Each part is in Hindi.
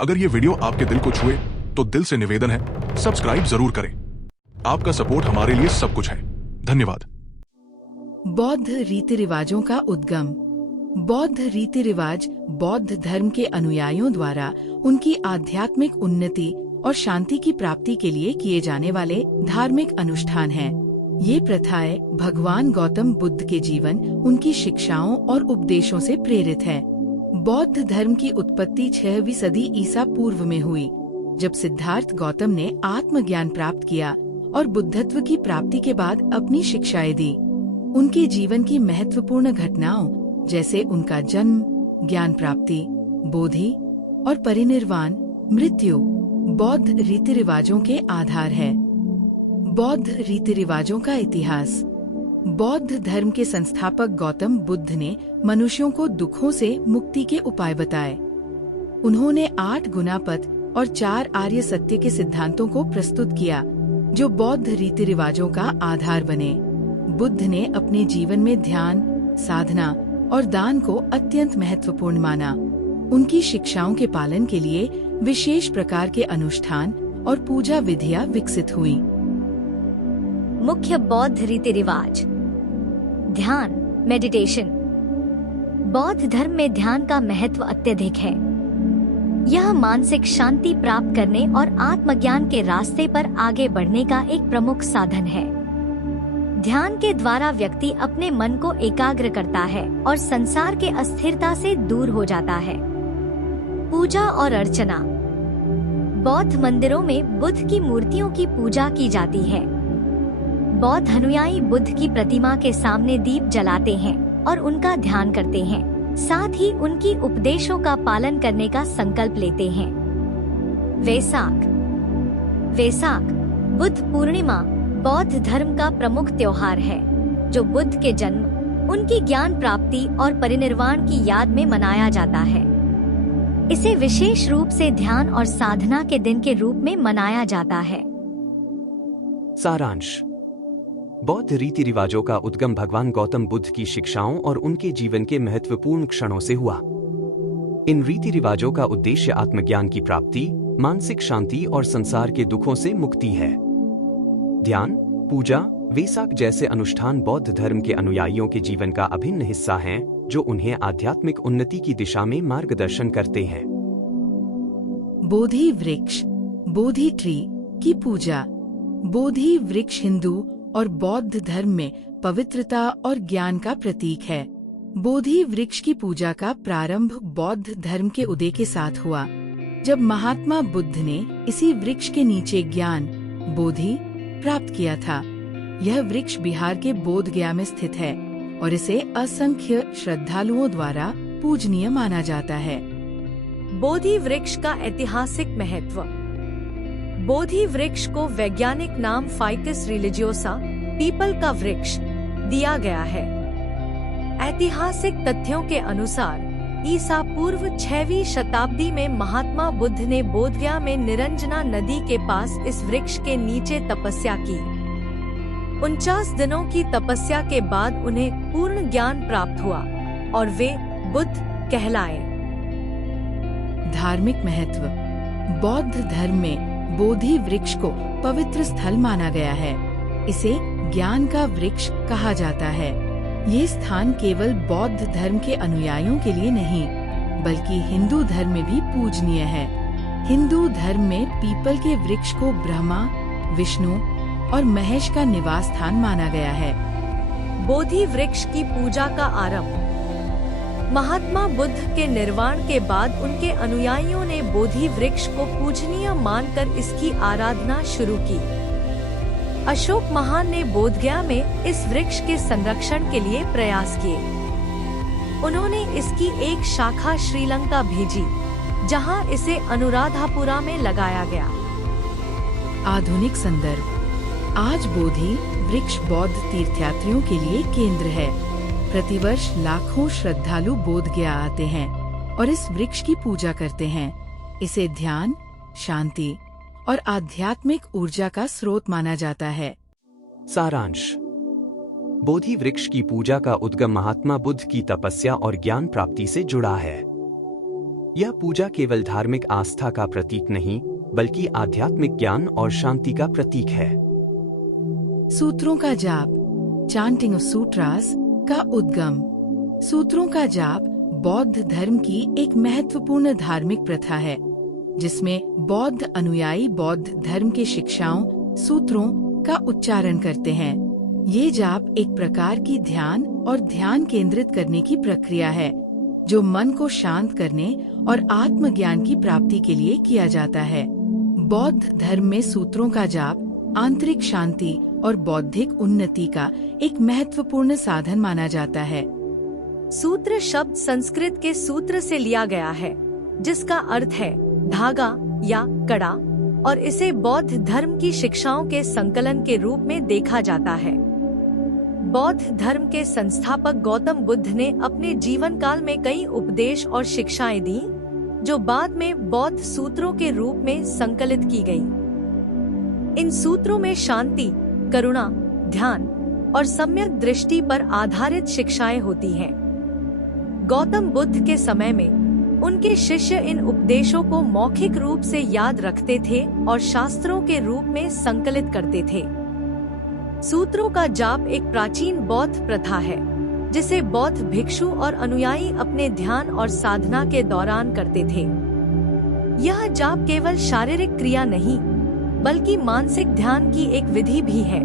अगर ये वीडियो आपके दिल को छुए तो दिल से निवेदन है, सब्सक्राइब जरूर करें। आपका सपोर्ट हमारे लिए सब कुछ है। धन्यवाद। बौद्ध रीति रिवाजों का उद्गम। बौद्ध रीति रिवाज बौद्ध धर्म के अनुयायियों द्वारा उनकी आध्यात्मिक उन्नति और शांति की प्राप्ति के लिए किए जाने वाले धार्मिक अनुष्ठान हैं। ये प्रथाएं भगवान गौतम बुद्ध के जीवन, उनकी शिक्षाओं और उपदेशों से प्रेरित है। बौद्ध धर्म की उत्पत्ति 6वीं सदी ईसा पूर्व में हुई, जब सिद्धार्थ गौतम ने आत्मज्ञान प्राप्त किया और बुद्धत्व की प्राप्ति के बाद अपनी शिक्षाएं दी। उनके जीवन की महत्वपूर्ण घटनाओं जैसे उनका जन्म, ज्ञान प्राप्ति, बोधि और परिनिर्वाण, मृत्यु बौद्ध रीति रिवाजों के आधार है। बौद्ध रीति रिवाजों का इतिहास। बौद्ध धर्म के संस्थापक गौतम बुद्ध ने मनुष्यों को दुखों से मुक्ति के उपाय बताए। उन्होंने 8 गुणापद और 4 आर्य सत्य के सिद्धांतों को प्रस्तुत किया, जो बौद्ध रीति रिवाजों का आधार बने। बुद्ध ने अपने जीवन में ध्यान, साधना और दान को अत्यंत महत्वपूर्ण माना। उनकी शिक्षाओं के पालन के लिए विशेष प्रकार के अनुष्ठान और पूजा विधियां विकसित हुई। मुख्य बौद्ध रीति रिवाज। ध्यान, मेडिटेशन। बौद्ध धर्म में ध्यान का महत्व अत्यधिक है। यह मानसिक शांति प्राप्त करने और आत्मज्ञान के रास्ते पर आगे बढ़ने का एक प्रमुख साधन है। ध्यान के द्वारा व्यक्ति अपने मन को एकाग्र करता है और संसार के अस्थिरता से दूर हो जाता है। पूजा और अर्चना। बौद्ध मंदिरों में बुद्ध की मूर्तियों की पूजा की जाती है। बौद्ध अनुयायी बुद्ध की प्रतिमा के सामने दीप जलाते हैं और उनका ध्यान करते हैं, साथ ही उनकी उपदेशों का पालन करने का संकल्प लेते हैं। वैसाख। वैसाख बुद्ध पूर्णिमा बौद्ध धर्म का प्रमुख त्योहार है, जो बुद्ध के जन्म, उनकी ज्ञान प्राप्ति और परिनिर्वाण की याद में मनाया जाता है। इसे विशेष रूप से ध्यान और साधना के दिन के रूप में मनाया जाता है। सारांश। बौद्ध रीति रिवाजों का उद्गम भगवान गौतम बुद्ध की शिक्षाओं और उनके जीवन के महत्वपूर्ण क्षणों से हुआ। इन रीति रिवाजों का उद्देश्य आत्मज्ञान की प्राप्ति, मानसिक शांति और संसार के दुखों से मुक्ति है। ध्यान, पूजा, वैसाख जैसे अनुष्ठान बौद्ध धर्म के अनुयायियों के जीवन का अभिन्न हिस्सा हैं, जो उन्हें आध्यात्मिक उन्नति की दिशा में मार्गदर्शन करते हैं। बोधि वृक्ष, बोधि ट्री की पूजा। बोधि वृक्ष हिंदू और बौद्ध धर्म में पवित्रता और ज्ञान का प्रतीक है। बोधि वृक्ष की पूजा का प्रारंभ बौद्ध धर्म के उदय के साथ हुआ, जब महात्मा बुद्ध ने इसी वृक्ष के नीचे ज्ञान, बोधि प्राप्त किया था। यह वृक्ष बिहार के बोध गया में स्थित है और इसे असंख्य श्रद्धालुओं द्वारा पूजनीय माना जाता है। बोधि वृक्ष का ऐतिहासिक महत्व। बोधि वृक्ष को वैज्ञानिक नाम फाइकस रिलिजियोसा, पीपल का वृक्ष, दिया गया है। ऐतिहासिक तथ्यों के अनुसार ईसा पूर्व 6वीं शताब्दी में महात्मा बुद्ध ने बोधगया में निरंजना नदी के पास इस वृक्ष के नीचे तपस्या की। 49 दिनों की तपस्या के बाद उन्हें पूर्ण ज्ञान प्राप्त हुआ और वे बुद्ध कहलाए। धार्मिक महत्व। बौद्ध धर्म में बोधि वृक्ष को पवित्र स्थल माना गया है। इसे ज्ञान का वृक्ष कहा जाता है। ये स्थान केवल बौद्ध धर्म के अनुयायियों के लिए नहीं, बल्कि हिंदू धर्म में भी पूजनीय है। हिंदू धर्म में पीपल के वृक्ष को ब्रह्मा, विष्णु और महेश का निवास स्थान माना गया है। बोधि वृक्ष की पूजा का आरंभ। महात्मा बुद्ध के निर्वाण के बाद उनके अनुयायियों ने बोधि वृक्ष को पूजनीय मानकर इसकी आराधना शुरू की। अशोक महान ने बोधगया में इस वृक्ष के संरक्षण के लिए प्रयास किए। उन्होंने इसकी एक शाखा श्रीलंका भेजी, जहां इसे अनुराधापुरा में लगाया गया। आधुनिक संदर्भ। आज बोधि वृक्ष बौद्ध तीर्थयात्रियों के लिए केंद्र है। प्रतिवर्ष लाखों श्रद्धालु बोधगया आते हैं और इस वृक्ष की पूजा करते हैं। इसे ध्यान, शांति और आध्यात्मिक ऊर्जा का स्रोत माना जाता है। सारांश। बोधि वृक्ष की पूजा का उद्गम महात्मा बुद्ध की तपस्या और ज्ञान प्राप्ति से जुड़ा है। यह पूजा केवल धार्मिक आस्था का प्रतीक नहीं, बल्कि आध्यात्मिक ज्ञान और शांति का प्रतीक है। सूत्रों का जाप, चांटिंग ऑफ सूट्रास का उद्गम। सूत्रों का जाप बौद्ध धर्म की एक महत्वपूर्ण धार्मिक प्रथा है, जिसमें बौद्ध अनुयायी बौद्ध धर्म के शिक्षाओं, सूत्रों का उच्चारण करते हैं। ये जाप एक प्रकार की ध्यान और ध्यान केंद्रित करने की प्रक्रिया है, जो मन को शांत करने और आत्मज्ञान की प्राप्ति के लिए किया जाता है। बौद्ध धर्म में सूत्रों का जाप आंतरिक शांति और बौद्धिक उन्नति का एक महत्वपूर्ण साधन माना जाता है। सूत्र शब्द संस्कृत के सूत्र से लिया गया है, जिसका अर्थ है धागा या कड़ा, और इसे बौद्ध धर्म की शिक्षाओं के संकलन के रूप में देखा जाता है। बौद्ध धर्म के संस्थापक गौतम बुद्ध ने अपने जीवन काल में कई उपदेश और शिक्षाएं दी, जो बाद में बौद्ध सूत्रों के रूप में संकलित की गयी। इन सूत्रों में शांति, करुणा, ध्यान और सम्यक दृष्टि पर आधारित शिक्षाएं होती हैं। गौतम बुद्ध के समय में उनके शिष्य इन उपदेशों को मौखिक रूप से याद रखते थे और शास्त्रों के रूप में संकलित करते थे। सूत्रों का जाप एक प्राचीन बौद्ध प्रथा है, जिसे बौद्ध भिक्षु और अनुयायी अपने ध्यान और साधना के दौरान करते थे। यह जाप केवल शारीरिक क्रिया नहीं, बल्कि मानसिक ध्यान की एक विधि भी है,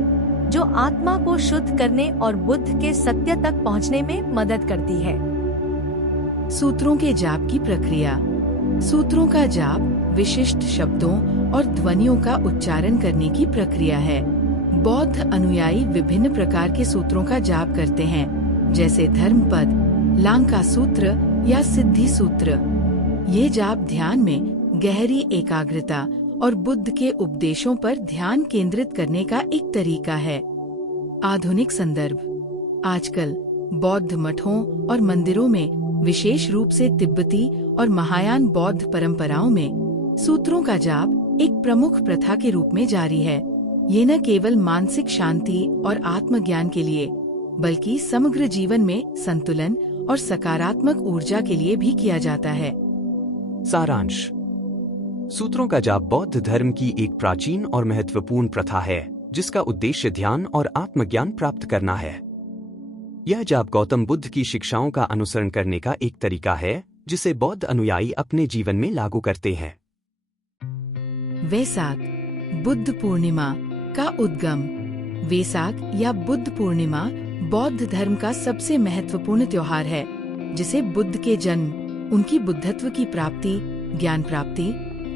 जो आत्मा को शुद्ध करने और बुद्ध के सत्य तक पहुंचने में मदद करती है। सूत्रों के जाप की प्रक्रिया। सूत्रों का जाप विशिष्ट शब्दों और ध्वनियों का उच्चारण करने की प्रक्रिया है। बौद्ध अनुयायी विभिन्न प्रकार के सूत्रों का जाप करते हैं, जैसे धर्मपद, लांका सूत्र या सिद्धि सूत्र। ये जाप ध्यान में गहरी एकाग्रता और बुद्ध के उपदेशों पर ध्यान केंद्रित करने का एक तरीका है। आधुनिक संदर्भ। आजकल बौद्ध मठों और मंदिरों में, विशेष रूप से तिब्बती और महायान बौद्ध परंपराओं में, सूत्रों का जाप एक प्रमुख प्रथा के रूप में जारी है। ये न केवल मानसिक शांति और आत्मज्ञान के लिए, बल्कि समग्र जीवन में संतुलन और सकारात्मक ऊर्जा के लिए भी किया जाता है। सारांश। सूत्रों का जाप बौद्ध धर्म की एक प्राचीन और महत्वपूर्ण प्रथा है, जिसका उद्देश्य ध्यान और आत्मज्ञान प्राप्त करना है। यह जाप गौतम बुद्ध की शिक्षाओं का अनुसरण करने का एक तरीका है, जिसे बौद्ध अनुयायी अपने जीवन में लागू करते हैं। वैसाख, बुद्ध पूर्णिमा का उद्गम। वैसाख या बुद्ध पूर्णिमा बौद्ध धर्म का सबसे महत्वपूर्ण त्योहार है, जिसे बुद्ध के जन्म, उनकी बुद्धत्व की प्राप्ति, ज्ञान प्राप्ति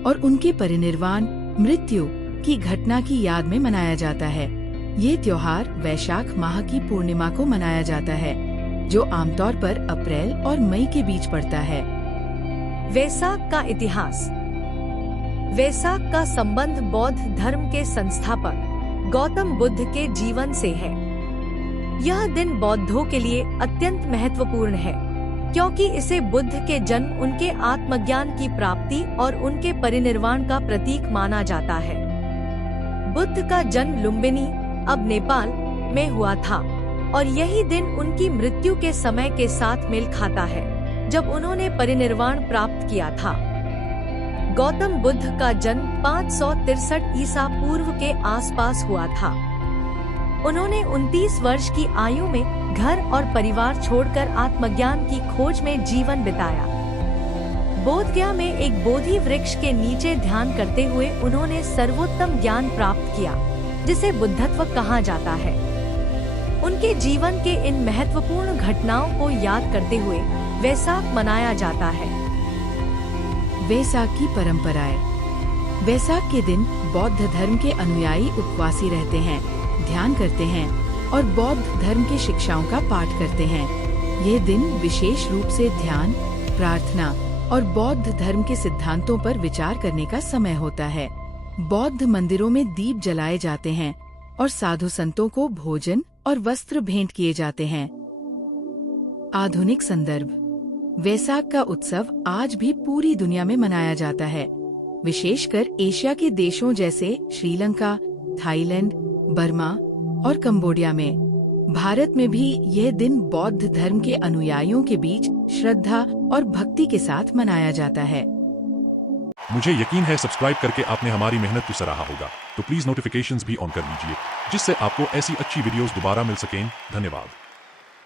और उनके परिनिर्वाण, मृत्यु की घटना की याद में मनाया जाता है। ये त्योहार वैशाख माह की पूर्णिमा को मनाया जाता है, जो आमतौर पर अप्रैल और मई के बीच पड़ता है। वैसाख का इतिहास। वैसाख का संबंध बौद्ध धर्म के संस्थापक गौतम बुद्ध के जीवन से है। यह दिन बौद्धों के लिए अत्यंत महत्वपूर्ण है, क्योंकि इसे बुद्ध के जन्म, उनके आत्मज्ञान की प्राप्ति और उनके परिनिर्वाण का प्रतीक माना जाता है। बुद्ध का जन्म लुम्बिनी, अब नेपाल में हुआ था, और यही दिन उनकी मृत्यु के समय के साथ मेल खाता है, जब उन्होंने परिनिर्वाण प्राप्त किया था। गौतम बुद्ध का जन्म 563 ईसा पूर्व के आसपास हुआ था। उन्होंने 29 वर्ष की आयु में घर और परिवार छोड़कर आत्मज्ञान की खोज में जीवन बिताया। बोधगया में एक बोधि वृक्ष के नीचे ध्यान करते हुए उन्होंने सर्वोत्तम ज्ञान प्राप्त किया, जिसे बुद्धत्व कहा जाता है। उनके जीवन के इन महत्वपूर्ण घटनाओं को याद करते हुए वैसाख मनाया जाता है। वैसाख की परंपराएं। वैसाख के दिन बौद्ध धर्म के अनुयायी उपवासी रहते हैं, ध्यान करते हैं और बौद्ध धर्म की शिक्षाओं का पाठ करते हैं। ये दिन विशेष रूप से ध्यान, प्रार्थना और बौद्ध धर्म के सिद्धांतों पर विचार करने का समय होता है। बौद्ध मंदिरों में दीप जलाए जाते हैं और साधु संतों को भोजन और वस्त्र भेंट किए जाते हैं। आधुनिक संदर्भ। वैसाख का उत्सव आज भी पूरी दुनिया में मनाया जाता है, विशेषकर एशिया के देशों जैसे श्रीलंका, थाईलैंड, बर्मा और कंबोडिया में। भारत में भी यह दिन बौद्ध धर्म के अनुयायियों के बीच श्रद्धा और भक्ति के साथ मनाया जाता है। मुझे यकीन है सब्सक्राइब करके आपने हमारी मेहनत को सराहा होगा, तो प्लीज नोटिफिकेशंस भी ऑन कर लीजिए, जिससे आपको ऐसी अच्छी वीडियोस दोबारा मिल सकें। धन्यवाद।